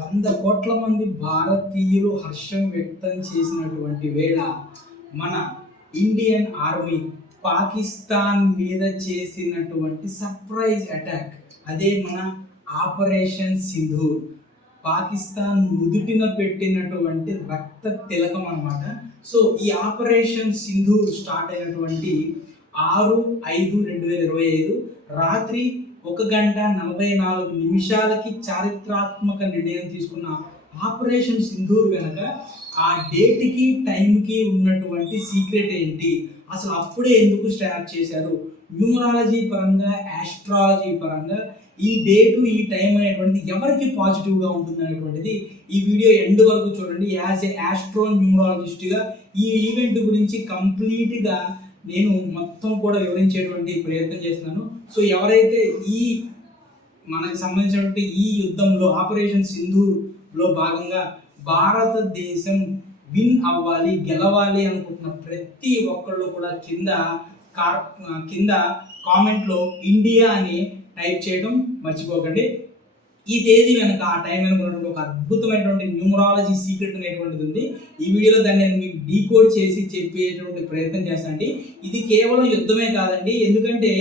100 కోట్ల మంది భారతీయులు హర్షం వ్యక్తం చేసినటువంటి వేళ మన ఇండియన్ ఆర్మీ పాకిస్తాన్ మీద చేసినటువంటి సర్ప్రైజ్ అటాక్, అదే మన ఆపరేషన్ సింధూర్. పాకిస్తాన్ నుదుటిన పెట్టినటువంటి రక్త తిలకం అన్నమాట. సో ఈ ఆపరేషన్ సింధూర్ స్టార్ట్ అయినటువంటి 6/5/2025 రాత్రి 1 గంట 44 నిమిషాలకి చారిత్రాత్మక నిర్ణయం తీసుకున్న ఆపరేషన్ సింధూర్ వెనక ఆ డేట్కి టైంకి ఉన్నటువంటి సీక్రెట్ ఏంటి, అసలు అప్పుడే ఎందుకు స్టార్ట్ చేశారు, న్యూమరాలజీ పరంగా ఆస్ట్రాలజీ పరంగా ఈ డేటు ఈ టైం అనేటువంటిది ఎవరికి పాజిటివ్గా ఉంటుంది అనేటువంటిది ఈ వీడియో ఎండ్ వరకు చూడండి. యాజ్ ఏ ఆస్ట్రో న్యూమరాలజిస్ట్గా ఈ ఈవెంట్ గురించి కంప్లీట్గా నేను మొత్తం కూడా వివరించేటువంటి ప్రయత్నం చేస్తున్నాను. సో ఎవరైతే ఈ మనకు సంబంధించినటువంటి ఈ యుద్ధంలో ఆపరేషన్ సింధూర్లో భాగంగా భారతదేశం విన్ అవ్వాలి, గెలవాలి అనుకుంటున్న ప్రతి ఒక్కళ్ళు కూడా కింద కామెంట్లో ఇండియా అని టైప్ చేయడం మర్చిపోకండి. ఈ తేదీ వెనుక ఆ టైం వెనుక ఉన్నటువంటి ఒక అద్భుతమైనటువంటి న్యూమరాలజీ సీక్రెట్ అనేటువంటిది ఉంది. ఈ వీడియోలో దాన్ని నేను మీకు డీకోడ్ చేసి చెప్పేటువంటి ప్రయత్నం చేస్తానండి. ఇది కేవలం యుద్ధమే కాదండి, ఎందుకంటే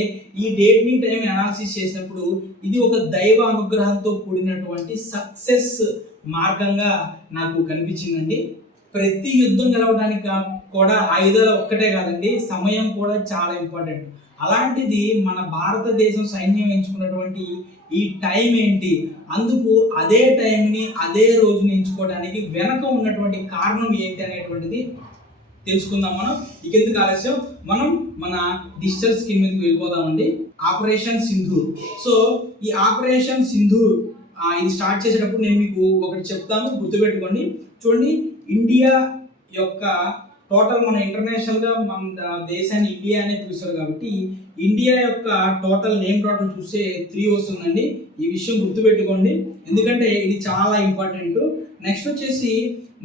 ఈ డేట్ని టైం అనాలిసిస్ చేసినప్పుడు ఇది ఒక దైవ అనుగ్రహంతో కూడినటువంటి సక్సెస్ మార్గంగా నాకు కనిపించిందండి. ప్రతి యుద్ధం గెలవడానికి కూడా ఆయుధాలు ఒక్కటే కాదండి, సమయం కూడా చాలా ఇంపార్టెంట్. అలాంటిది మన భారతదేశం సైన్యం ఎంచుకున్నటువంటి ఈ టైం ఏంటి, అందుకు అదే టైంని అదే రోజుని ఎంచుకోవడానికి వెనక ఉన్నటువంటి కారణం ఏంటి అనేటువంటిది తెలుసుకుందాం మనం. ఇకెందుకు ఆలస్యం, మనం మన డిజిటల్ స్క్రీన్ మీదకి వెళ్ళిపోదామండి. ఆపరేషన్ సింధూర్. సో ఈ ఆపరేషన్ సింధూర్ ఇది స్టార్ట్ చేసేటప్పుడు నేను మీకు ఒకటి చెప్తాను, గుర్తుపెట్టుకోండి. చూడండి, ఇండియా యొక్క టోటల్ మన ఇంటర్నేషనల్గా మన దేశాన్ని ఇండియా అనే పిలుస్తారు కాబట్టి ఇండియా యొక్క టోటల్ నేమ్ టోటల్ చూస్తే 3 వస్తుందండి. ఈ విషయం గుర్తుపెట్టుకోండి, ఎందుకంటే ఇది చాలా ఇంపార్టెంట్. నెక్స్ట్ వచ్చేసి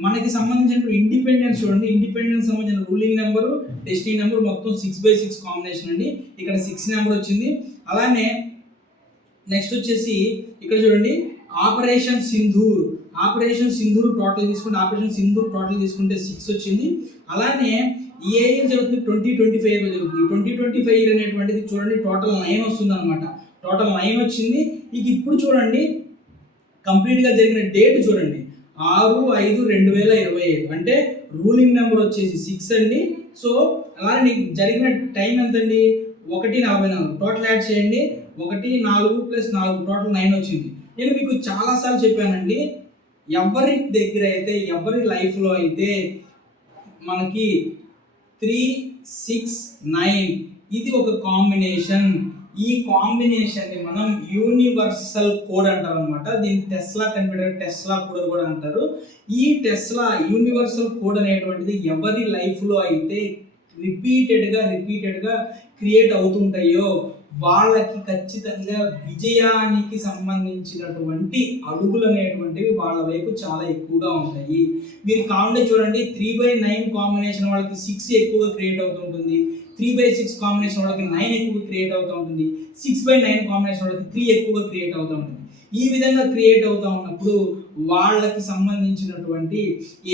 మనకి సంబంధించిన ఇండిపెండెన్స్ చూడండి, ఇండిపెండెన్స్ సంబంధించిన రూలింగ్ నెంబరు, డెస్టినీ నెంబర్ మొత్తం 6/6 కాంబినేషన్ అండి. ఇక్కడ 6 నెంబర్ వచ్చింది. అలానే నెక్స్ట్ వచ్చేసి ఇక్కడ చూడండి, ఆపరేషన్ సింధూర్ టోటల్ తీసుకుంటే ఆపరేషన్ సింధూర్ టోటల్ తీసుకుంటే 6 వచ్చింది. అలానే ఈ ఇయర్ జరుగుతుంది 2025 జరుగుతుంది. 2025 అనేటువంటిది చూడండి టోటల్ 9 వస్తుంది అనమాట. టోటల్ 9 వచ్చింది. ఇక ఇప్పుడు చూడండి కంప్లీట్గా జరిగిన డేట్ చూడండి 6/5/2025 అంటే రూలింగ్ నెంబర్ వచ్చేసి 6 అండి. సో అలానే జరిగిన టైం ఎంతండి, 1:44. టోటల్ యాడ్ చేయండి, 1 4 + 4 టోటల్ 9 వచ్చింది. నేను మీకు చాలాసార్లు చెప్పానండి, ఎవరి దగ్గర అయితే ఎవరి లైఫ్లో అయితే మనకి 3, 6, 9 ఇది ఒక కాంబినేషన్. ఈ కాంబినేషన్ని మనం యూనివర్సల్ కోడ్ అంటారు అనమాట. దీన్ని టెస్లా కంప్యూటర్ టెస్లా కోడ్ కూడా అంటారు. ఈ టెస్లా యూనివర్సల్ కోడ్ అనేటువంటిది ఎవరి లైఫ్లో అయితే రిపీటెడ్గా క్రియేట్ అవుతుంటాయో వాళ్ళకి ఖచ్చితంగా విజయానికి సంబంధించినటువంటి అడుగులు అనేటువంటివి వాళ్ళ వైపు చాలా ఎక్కువగా ఉంటాయి. మీరు కావాలంటే చూడండి, 3/9 కాంబినేషన్ వాళ్ళకి 6 ఎక్కువగా క్రియేట్ అవుతుంటుంది, 3/6 కాంబినేషన్ వాళ్ళకి 9 ఎక్కువగా క్రియేట్ అవుతూ ఉంటుంది, 6/9 కాంబినేషన్ వాళ్ళకి 3 ఎక్కువగా క్రియేట్ అవుతూ ఉంటుంది. ఈ విధంగా క్రియేట్ అవుతూ ఉన్నప్పుడు వాళ్ళకి సంబంధించినటువంటి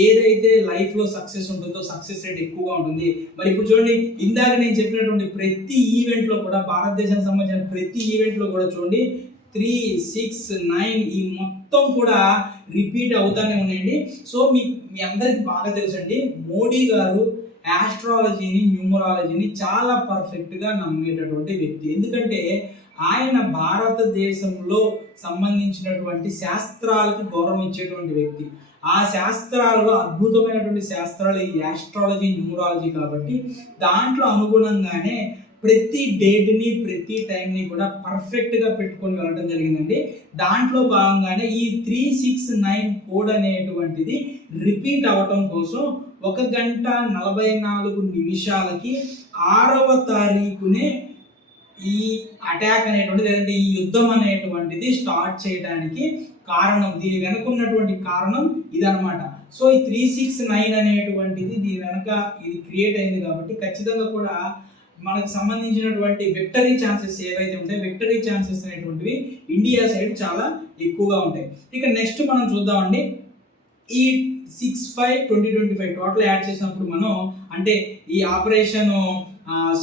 ఏదైతే లైఫ్లో సక్సెస్ ఉంటుందో సక్సెస్ రేట్ ఎక్కువగా ఉంటుంది. మరి ఇప్పుడు చూడండి, ఇందాక నేను చెప్పినటువంటి ప్రతి ఈవెంట్లో కూడా, భారతదేశానికి సంబంధించిన ప్రతి ఈవెంట్లో కూడా చూడండి 3, 6, 9 ఈ మొత్తం కూడా రిపీట్ అవుతూనే ఉన్నాయండి. సో మీ అందరికి బాగా తెలుసండి, మోడీ గారు ఆస్ట్రాలజీని న్యూమరాలజీని చాలా పర్ఫెక్ట్గా నమ్మేటటువంటి వ్యక్తి. ఎందుకంటే ఆయన భారతదేశంలో సంబంధించినటువంటి శాస్త్రాలకు గౌరవం ఇచ్చేటువంటి వ్యక్తి. ఆ శాస్త్రాలలో అద్భుతమైనటువంటి శాస్త్రాలు ఈ ఆస్ట్రాలజీ న్యూమరాలజీ కాబట్టి దాంట్లో అనుగుణంగానే ప్రతి డేట్ని ప్రతి టైంని కూడా పర్ఫెక్ట్గా పెట్టుకొని వెళ్ళడం జరిగిందండి. దాంట్లో భాగంగానే ఈ 3, 6, 9 కోడ్ అనేటువంటిది రిపీట్ అవ్వటం కోసం 1 గంట 44 నిమిషాలకి 6వ తారీఖునే ఈ అటాక్ అనేటువంటిది, లేదంటే ఈ యుద్ధం అనేటువంటిది స్టార్ట్ చేయడానికి కారణం, దీని వెనక ఉన్నటువంటి కారణం ఇదనమాట. సో ఈ 3, 6, 9 అనేటువంటిది దీని వెనక ఇది క్రియేట్ అయింది కాబట్టి ఖచ్చితంగా కూడా మనకు సంబంధించినటువంటి విక్టరీ ఛాన్సెస్ ఏవైతే ఉంటాయో విక్టరీ ఛాన్సెస్ అనేటువంటివి ఇండియా సైడ్ చాలా ఎక్కువగా ఉంటాయి. ఇక నెక్స్ట్ మనం చూద్దామండి, ఈ 6/5/2025 టోటల్ యాడ్ చేసినప్పుడు మనం అంటే ఈ ఆపరేషన్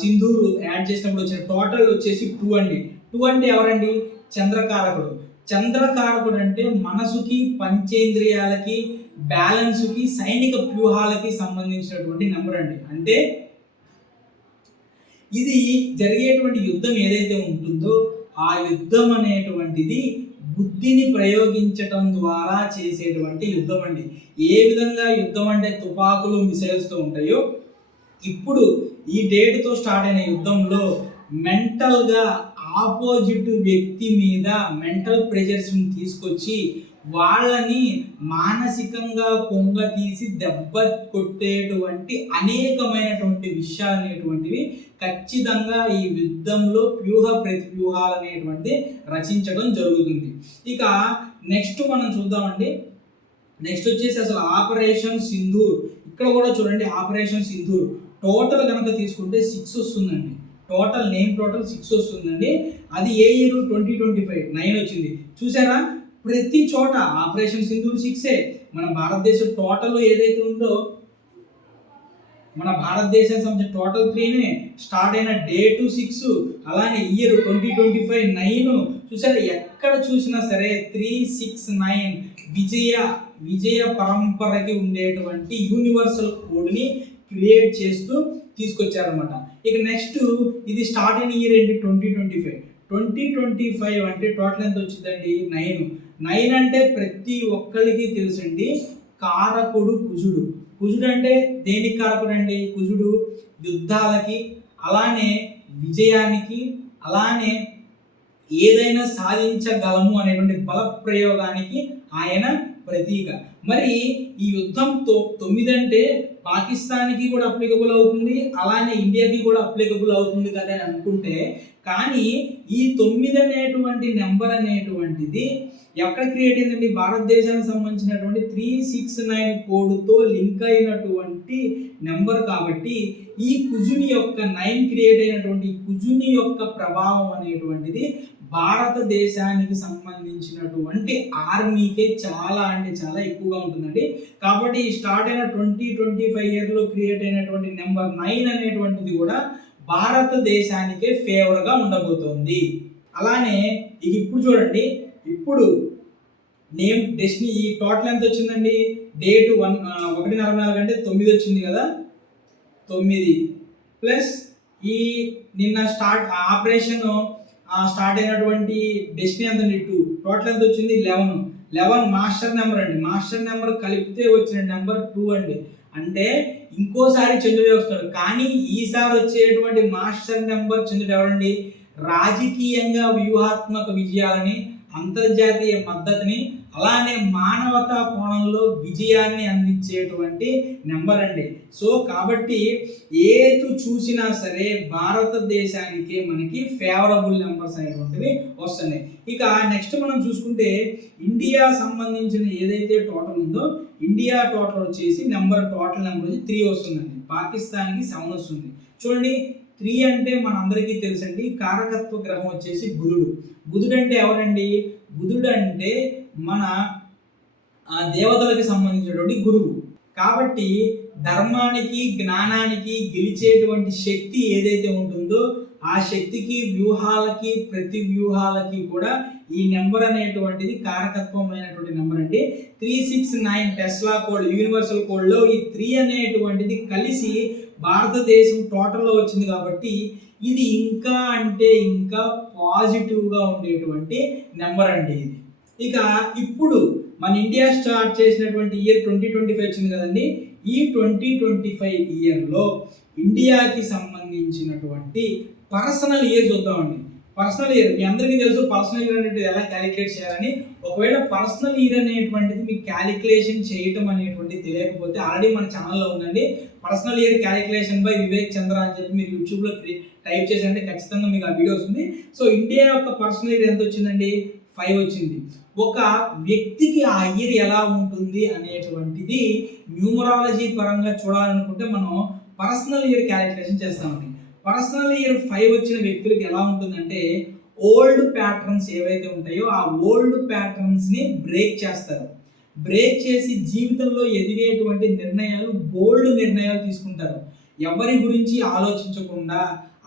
సింధూర్ యాడ్ చేసినప్పుడు వచ్చిన టోటల్ వచ్చేసి 2 అండి. 2 అంటే ఎవరండి? చంద్రకారకుడు. చంద్రకారకుడు అంటే మనసుకి, పంచేంద్రియాలకి, బ్యాలెన్స్కి, సైనిక వ్యూహాలకి సంబంధించినటువంటి నెంబర్ అండి. అంటే ఇది జరిగేటువంటి యుద్ధం ఏదైతే ఉంటుందో ఆ యుద్ధం అనేటువంటిది బుద్ధిని ప్రయోగించటం ద్వారా చేసేటువంటి యుద్ధం అండి. ఏ విధంగా యుద్ధం అంటే తుపాకులు, మిసైల్స్తో ఉంటాయో, ఇప్పుడు ఈ డేట్తో స్టార్ట్ అయిన యుద్ధంలో మెంటల్గా ఆపోజిట్ వ్యక్తి మీద మెంటల్ ప్రెషర్స్ని తీసుకొచ్చి వాళ్ళని మానసికంగా తీసి దెబ్బ కొట్టేటువంటి అనేకమైనటువంటి విషయాలు అనేటువంటివి ఖచ్చితంగా ఈ యుద్ధంలో వ్యూహ ప్రతివ్యూహాలు అనేటువంటి రచించడం జరుగుతుంది. ఇక నెక్స్ట్ మనం చూద్దామండి, నెక్స్ట్ వచ్చేసి అసలు ఆపరేషన్ సింధూర్. ఇక్కడ కూడా చూడండి, ఆపరేషన్ సింధూర్ టోటల్ కనుక తీసుకుంటే 6 వస్తుందండి. టోటల్ 6 వస్తుందండి. అది ఏ ఇయర్? 2025 9 వచ్చింది. చూసారా, ప్రతి చోట ఆపరేషన్ సింధూర్ 6ఏ. మన భారతదేశం టోటల్ ఏదైతే ఉందో, మన భారతదేశం సంబంధించిన టోటల్ 3నే. స్టార్ట్ అయిన డేటు 6, అలానే ఇయర్ 2025 9. చూసారా, ఎక్కడ చూసినా సరే 3, 6, 9 విజయ పరంపరకి ఉండేటువంటి యూనివర్సల్ కోడ్ని క్రియేట్ చేస్తూ తీసుకొచ్చారనమాట. ఇక నెక్స్ట్ ఇది స్టార్ట్ అయిన ఇయర్ ఏంటి? 2025 అంటే టోటల్ ఎంత వచ్చిందండి? 9 అంటే ప్రతి ఒక్కరికి తెలుసండి, కారకుడు కుజుడు. కుజుడు అంటే దేనికి కారకుడు అండి? కుజుడు యుద్ధాలకి, అలానే విజయానికి, అలానే ఏదైనా సాధించగలము అనేటువంటి బల ప్రయోగానికి ఆయన ప్రతీక. మరి ఈ యుద్ధం 9 అంటే పాకిస్తాన్కి కూడా అప్లికబుల్ అవుతుంది, అలానే ఇండియాకి కూడా అప్లికబుల్ అవుతుంది కదా అని అనుకుంటే, కానీ ఈ 9 అనేటువంటి నెంబర్ అనేటువంటిది ఎక్కడ క్రియేట్ అయిందండి? భారతదేశానికి సంబంధించినటువంటి 369 కోడ్తో లింక్ అయినటువంటి నెంబర్ కాబట్టి ఈ కుజుని యొక్క 9 క్రియేట్ అయినటువంటి కుజుని యొక్క ప్రభావం అనేటువంటిది భారతదేశానికి సంబంధించినటువంటి ఆర్మీకే చాలా అంటే చాలా ఎక్కువగా ఉంటుందండి. కాబట్టి స్టార్ట్ అయిన 2025 ఇయర్లో క్రియేట్ అయినటువంటి నెంబర్ 9 అనేటువంటిది కూడా భారతదేశానికే ఫేవర్గా ఉండబోతోంది. అలానే ఇక ఇప్పుడు చూడండి, ఇప్పుడు నేమ్ డెస్టినీ ఈ టోటల్ ఎంత వచ్చిందండి? డేట్ 1/44 అంటే 9 వచ్చింది కదా. 9 ప్లస్ ఈ నిన్న ఆపరేషన్ స్టార్ట్ అయినటువంటి డెస్టినీ ఎంత అండి? 2. టోటల్ ఎంత వచ్చింది? 11 మాస్టర్ నెంబర్ అండి. మాస్టర్ నెంబర్ కలిపితే వచ్చిన నెంబర్ 2 అండి. అంటే ఇంకోసారి చంద్రుడే వస్తాడు, కానీ ఈసారి వచ్చేటువంటి మాస్టర్ నెంబర్ చంద్రుడు ఎవరండి? రాజకీయంగా వ్యూహాత్మక విజయాలని, అంతర్జాతీయ మద్దతుని, అలానే మానవతా కోణంలో విజయాన్ని అందించేటువంటి నెంబర్ అండి. సో కాబట్టి ఏది చూసినా సరే భారతదేశానికి మనకి ఫేవరబుల్ నెంబర్స్ అనేటువంటివి వస్తున్నాయి. ఇక నెక్స్ట్ మనం చూసుకుంటే ఇండియా సంబంధించిన ఏదైతే టోటల్ ఉందో, ఇండియా టోటల్ వచ్చేసి టోటల్ నెంబర్ వచ్చి 3 వస్తుందండి. పాకిస్తాన్కి 7 వస్తుంది. చూడండి, 3 అంటే మనందరికీ తెలుసండి, కారకత్వ గ్రహం వచ్చేసి బుధుడు. బుధుడు అంటే ఎవరండి? బుధుడు అంటే మన దేవతలకు సంబంధించినటువంటి గురువు. కాబట్టి ధర్మానికి, జ్ఞానానికి గెలిచేటువంటి శక్తి ఏదైతే ఉంటుందో ఆ శక్తికి, వ్యూహాలకి, ప్రతి వ్యూహాలకి కూడా ఈ నెంబర్ అనేటువంటిది కారకత్వమైనటువంటి నెంబర్ అండి. 369 టెస్లా కోడ్, యూనివర్సల్ కోడ్లో ఈ 3 అనేటువంటిది కలిసి భారతదేశం టోటల్లో వచ్చింది. కాబట్టి ఇది ఇంకా అంటే ఇంకా పాజిటివ్గా ఉండేటువంటి నెంబర్ అండి ఇది. ఇక ఇప్పుడు మన ఇండియా స్టార్ట్ చేసినటువంటి ఇయర్ 2025 వచ్చింది కదండి. ఈ 2025 ఇయర్లో ఇండియాకి సంబంధించినటువంటి పర్సనల్ ఇయర్ చూద్దామండి. పర్సనల్ ఇయర్ మీ అందరికీ తెలుసు, పర్సనల్ ఇయర్ అనేటిది ఎలా క్యాలిక్యులేట్ చేయాలని. ఒకవేళ పర్సనల్ ఇయర్ అనేటువంటిది మీకు క్యాలిక్యులేషన్ చేయటం అనేటువంటిది తెలియకపోతే ఆల్రెడీ మన ఛానల్లో ఉందండి, personal year calculation by Vivek Chandra అని చెప్పి మీరు యూట్యూబ్లో టైప్ చేసంటే ఖచ్చితంగా మీకు ఆ వీడియో వస్తుంది. సో ఇండియా యొక్క పర్సనల్ ఇయర్ ఎంత వచ్చిందండి? 5 వచ్చింది. ఒక వ్యక్తికి ఆ ఇయర్ ఎలా ఉంటుంది అనేటువంటిది న్యూమరాలజీ పరంగా చూడాలనుకుంటే మనం పర్సనల్ ఇయర్ క్యాలిక్యులేషన్ చేస్తామండి. పర్సనల్ ఇయర్ 5 వచ్చిన వ్యక్తులకి ఎలా ఉంటుందంటే ఓల్డ్ ప్యాటర్న్స్ ఏవైతే ఉంటాయో ఆ ఓల్డ్ ప్యాటర్న్స్ని బ్రేక్ చేస్తారు. బ్రేక్ చేసి జీవితంలో ఎదిగేటువంటి నిర్ణయాలు, బోల్డ్ నిర్ణయాలు తీసుకుంటారు. ఎవరి గురించి ఆలోచించకుండా.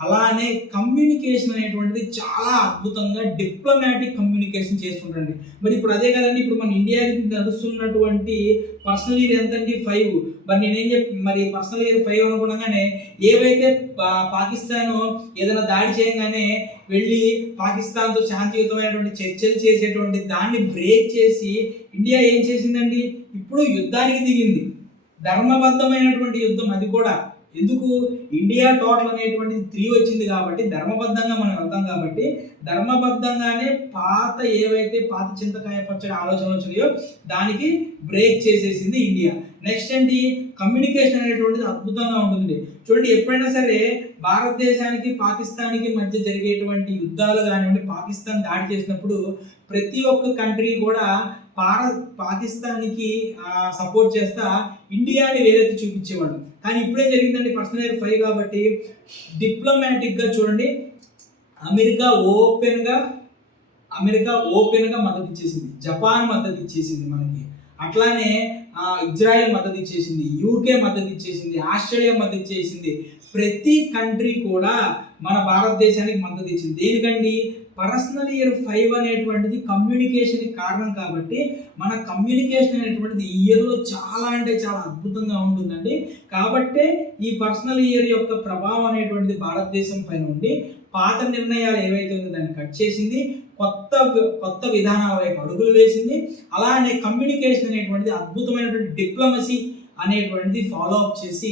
అలానే కమ్యూనికేషన్ అనేటువంటిది చాలా అద్భుతంగా డిప్లొమాటిక్ కమ్యూనికేషన్ చేస్తుంటండి. మరి ఇప్పుడు అదే కదండి, ఇప్పుడు మన ఇండియాకి నడుస్తున్నటువంటి పర్సనల్ ఇయర్ ఎంతండి? 5. మరి మరి పర్సనల్ ఇయర్ 5 అనుకునగానే ఏవైతే పాకిస్తాన్ ఏదైనా దాడి చేయగానే వెళ్ళి పాకిస్తాన్తో శాంతియుతమైనటువంటి చర్చలు చేసేటువంటి దాన్ని బ్రేక్ చేసి ఇండియా ఏం చేసిందండి? ఇప్పుడు యుద్ధానికి దిగింది. ధర్మబద్ధమైనటువంటి యుద్ధం అది కూడా. ఎందుకు? ఇండియా టోటల్ అనేటువంటిది 3 వచ్చింది కాబట్టి, ధర్మబద్ధంగా మనం వెళ్తాం కాబట్టి, ధర్మబద్ధంగానే ఏవైతే పాత చింతకాయ పచ్చడి ఆలోచనలు వచ్చినాయో దానికి బ్రేక్ చేసేసింది ఇండియా. నెక్స్ట్ ఏంటి? కమ్యూనికేషన్ అనేటువంటిది అద్భుతంగా ఉంటుంది. చూడండి, ఎప్పుడైనా సరే భారతదేశానికి పాకిస్తాన్కి మధ్య జరిగేటువంటి యుద్ధాలు కానివ్వండి, పాకిస్తాన్ దాడి చేసినప్పుడు ప్రతి ఒక్క కంట్రీ కూడా పాకిస్తాన్కి సపోర్ట్ చేస్తా ఇండియాని వేలెత్తి చూపించేవాళ్ళు. కానీ ఇప్పుడేం జరిగిందండి? పర్సనల్ ఇయర్ 5 కాబట్టి డిప్లొమాటిక్గా చూడండి, అమెరికా ఓపెన్గా మద్దతు ఇచ్చేసింది, జపాన్ మద్దతు ఇచ్చేసింది మనకి, అట్లానే ఇజ్రాయెల్ మద్దతు ఇచ్చేసింది, యూకే మద్దతు ఇచ్చేసింది, ఆస్ట్రేలియా మద్దతు ఇచ్చేసింది. ప్రతి కంట్రీ కూడా మన భారతదేశానికి మద్దతు ఇచ్చింది. దేనికండి? పర్సనల్ ఇయర్ 5 అనేటువంటిది కమ్యూనికేషన్కి కారణం కాబట్టి మన కమ్యూనికేషన్ అనేటువంటిది ఈ ఇయర్లో చాలా అంటే చాలా అద్భుతంగా ఉంటుందండి. కాబట్టే ఈ పర్సనల్ ఇయర్ యొక్క ప్రభావం అనేటువంటిది భారతదేశం పైన ఉండి పాత నిర్ణయాలు ఏవైతే ఉందో దాన్ని కట్ చేసింది, కొత్త విధానాల వైపు అడుగులు వేసింది. అలానే కమ్యూనికేషన్ అనేటువంటిది అద్భుతమైనటువంటి డిప్లొమసీ అనేటువంటిది ఫాలో అప్ చేసి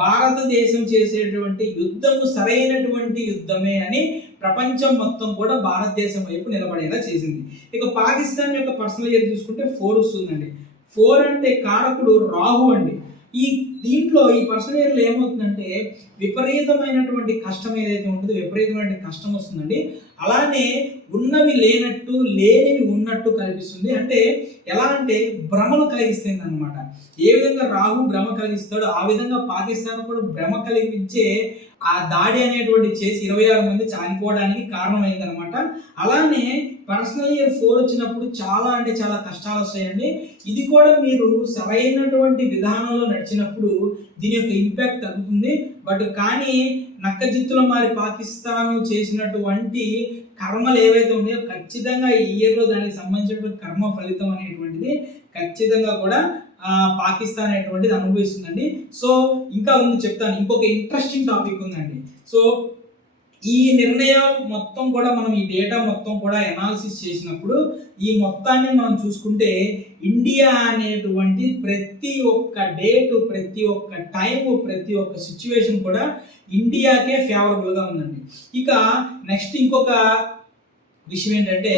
భారతదేశం చేసేటువంటి యుద్ధము సరైనటువంటి యుద్ధమే అని ప్రపంచం మొత్తం కూడా భారతదేశం వైపు నిలబడేలా చేసింది. ఇక పాకిస్తాన్ యొక్క పర్సనల్ ఇయర్ చూసుకుంటే 4 వస్తుందండి. 4 అంటే కారకుడు రాహు అండి. దీంట్లో ఈ పర్సనల్ ఇయర్లో ఏమవుతుందంటే విపరీతమైనటువంటి కష్టం ఏదైతే ఉంటుందో విపరీతమైన కష్టం వస్తుందండి. అలానే ఉన్నవి లేనట్టు, లేనివి ఉన్నట్టు కనిపిస్తుంది. అంటే ఎలా అంటే భ్రమను కలిగిస్తుంది అనమాట. ఏ విధంగా రాహు భ్రమ కలిగిస్తాడో ఆ విధంగా పాకిస్తాన్ కూడా భ్రమ కలిగించే ఆ దాడి అనేటువంటి చేసి 26 మంది చనిపోవడానికి కారణమైంది అనమాట. అలానే పర్సనల్ ఇయర్ 4 వచ్చినప్పుడు చాలా అంటే చాలా కష్టాలు వస్తాయండి. ఇది కూడా మీరు సరైనటువంటి విధానంలో నడిచినప్పుడు దీని యొక్క ఇంపాక్ట్ తగ్గుతుంది. కానీ నక్కజిత్తులో మారి పాకిస్తాన్ చేసినటువంటి కర్మలు ఏవైతే ఉన్నాయో ఖచ్చితంగా ఈ ఇయర్లో దానికి సంబంధించినటువంటి కర్మ ఫలితం అనేటువంటిది ఖచ్చితంగా కూడా పాకిస్తాన్ అనేటువంటిది అనుభవిస్తుందండి. సో ఇంకా ఉంది చెప్తాను. ఇంకొక ఇంట్రెస్టింగ్ టాపిక్ ఉందండి. సో ఈ నిర్ణయం మొత్తం కూడా మనం ఈ డేటా మొత్తం కూడా అనాలిసిస్ చేసినప్పుడు ఈ మొత్తాన్ని మనం చూసుకుంటే ఇండియా అనేటువంటి ప్రతి ఒక్క డేటు, ప్రతి ఒక్క టైము, ప్రతి ఒక్క సిచ్యువేషన్ కూడా ఇండియాకే ఫేవరబుల్గా ఉందండి. ఇక నెక్స్ట్ ఇంకొక విషయం ఏంటంటే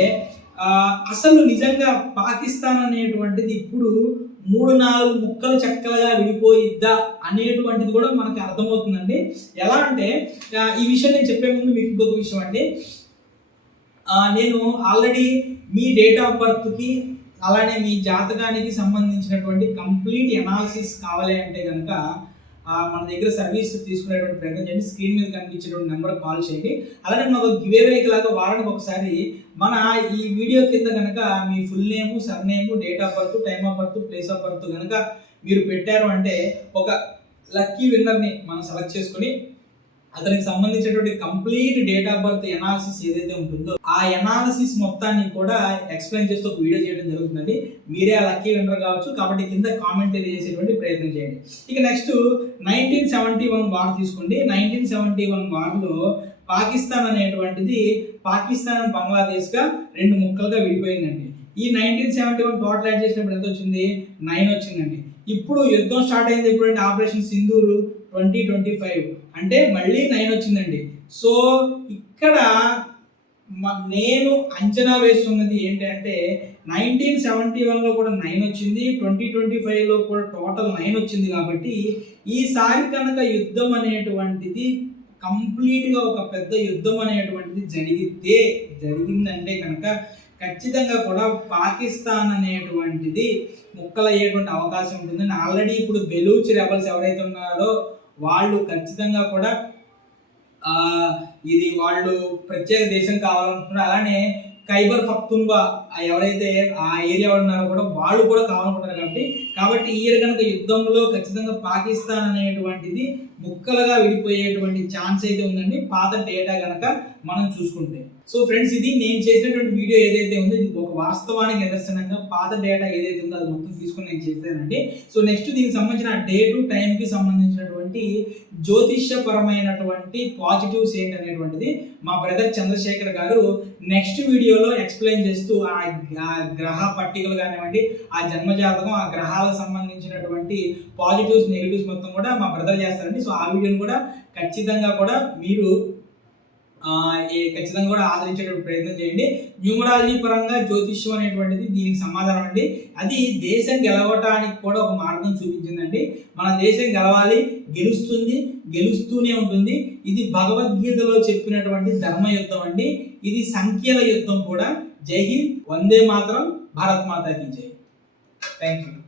అసలు నిజంగా పాకిస్తాన్ అనేటువంటిది ఇప్పుడు 3-4 ముక్కలు చెక్కలుగా విడిపోయిద్దా అనేటువంటిది కూడా మనకి అర్థమవుతుందండి. ఎలా అంటే ఈ విషయం నేను చెప్పే ముందు మీకు ఇంకొక విషయం అండి. నేను ఆల్రెడీ మీ డేట్ ఆఫ్ బర్త్కి అలానే మీ జాతకానికి సంబంధించినటువంటి కంప్లీట్ ఎనాలిసిస్ కావాలి అంటే కనుక మన దగ్గర సర్వీస్ తీసుకునేటువంటి ప్రయత్నం చేయండి. స్క్రీన్ మీద కనిపించేటువంటి నెంబర్కి కాల్ చేయండి. అలానే మనకు గివేవేకి లాగా వారానికి ఒకసారి మన ఈ వీడియో కింద కనుక మీ full name, surname, date of birth, time of birth, place of birth కనుక మీరు పెట్టారు అంటే ఒక లక్కీ విన్నర్ని మనం సెలెక్ట్ చేసుకుని అతనికి సంబంధించినటువంటి complete date of birth analysis ఏదైతే ఉంటుందో ఆ ఎనాలిసిస్ మొత్తాన్ని కూడా ఎక్స్ప్లెయిన్ చేస్తూ ఒక వీడియో చేయడం జరుగుతుందండి. మీరే ఆ లక్కీ విన్నర్ కావచ్చు. కాబట్టి కింద కామెంట్ తెలియజేసేటువంటి ప్రయత్నం చేయండి. ఇక నెక్స్ట్ 1971 వార్ తీసుకోండి. 1971 వార్లో పాకిస్తాన్ అనేటువంటిది పాకిస్తాన్ అండ్ బంగ్లాదేశ్గా 2 ముక్కలుగా విడిపోయిందండి. ఈ 1971 టోటల్ యాడ్ చేసినప్పుడు ఎంత వచ్చింది? 9 వచ్చిందండి. ఇప్పుడు యుద్ధం స్టార్ట్ అయింది ఎప్పుడంటే ఆపరేషన్ సింధూర్ 2025 అంటే మళ్ళీ 9 వచ్చిందండి. సో ఇక్కడ నేను అంచనా వేస్తున్నది ఏంటంటే 1971లో కూడా 9 వచ్చింది, 2025లో కూడా టోటల్ 9 వచ్చింది. కాబట్టి ఈసారి కనుక యుద్ధం అనేటువంటిది కంప్లీట్గా ఒక పెద్ద యుద్ధం అనేటువంటిది జరిగిందంటే కనుక ఖచ్చితంగా కూడా పాకిస్తాన్ అనేటువంటిది ముక్కలయ్యేటువంటి అవకాశం ఉంటుందని ఆల్రెడీ ఇప్పుడు బెలూచ్ రెబల్స్ ఎవరైతే ఉన్నారో వాళ్ళు ఖచ్చితంగా కూడా ఆ, ఇది వాళ్ళు ప్రత్యేక దేశం కావాలనుకుంటున్నారు. అలానే ఖైబర్ పఖ్తుంబా ఎవరైతే ఆ ఏరియా వాళ్ళు ఉన్నారో కూడా వాళ్ళు కూడా కావాలనుకుంటారు. కాబట్టి ఈ ఇయర్ కనుక యుద్ధంలో ఖచ్చితంగా పాకిస్తాన్ అనేటువంటిది ముక్కలుగా విడిపోయేటువంటి ఛాన్స్ అయితే ఉందండి, పాత డేటా కనుక మనం చూసుకుంటే. సో ఫ్రెండ్స్, ఇది నేను చేసినటువంటి వీడియో ఏదైతే ఉందో ఇది ఒక వాస్తవానికి నిదర్శనంగా పాత డేటా ఏదైతే ఉందో అది మొత్తం తీసుకుని నేను చేశానండి. సో నెక్స్ట్ దీనికి సంబంధించిన డేటు టైంకి సంబంధించినటువంటి జ్యోతిష్యపరమైనటువంటి పాజిటివ్స్ ఏంటి అనేటువంటిది మా బ్రదర్ చంద్రశేఖర్ గారు నెక్స్ట్ వీడియోలో ఎక్స్ప్లెయిన్ చేస్తూ ఆ గ్రహ పట్టికలు కానివ్వండి, ఆ జన్మజాతకం, ఆ గ్రహాలకు సంబంధించినటువంటి పాజిటివ్స్ నెగిటివ్స్ మొత్తం కూడా మా బ్రదర్ చేస్తారండి. సో ఆ వీడియోని కూడా ఖచ్చితంగా కూడా మీరు ఖచ్చితంగా కూడా ఆదరించేటువంటి ప్రయత్నం చేయండి. న్యూమరాలజీ పరంగా జ్యోతిష్యం అనేటువంటిది దీనికి సమాధానం అండి. అది దేశం గెలవటానికి కూడా ఒక మార్గం చూపించిందండి. మన దేశం గెలవాలి, గెలుస్తుంది, గెలుస్తూనే ఉంటుంది. ఇది భగవద్గీతలో చెప్పినటువంటి ధర్మ యుద్ధం అండి. ఇది సంఖ్యల యుద్ధం కూడా. జై హింద్, వందే మాతరం, భారత్ మాతా కీ జై. Thank you.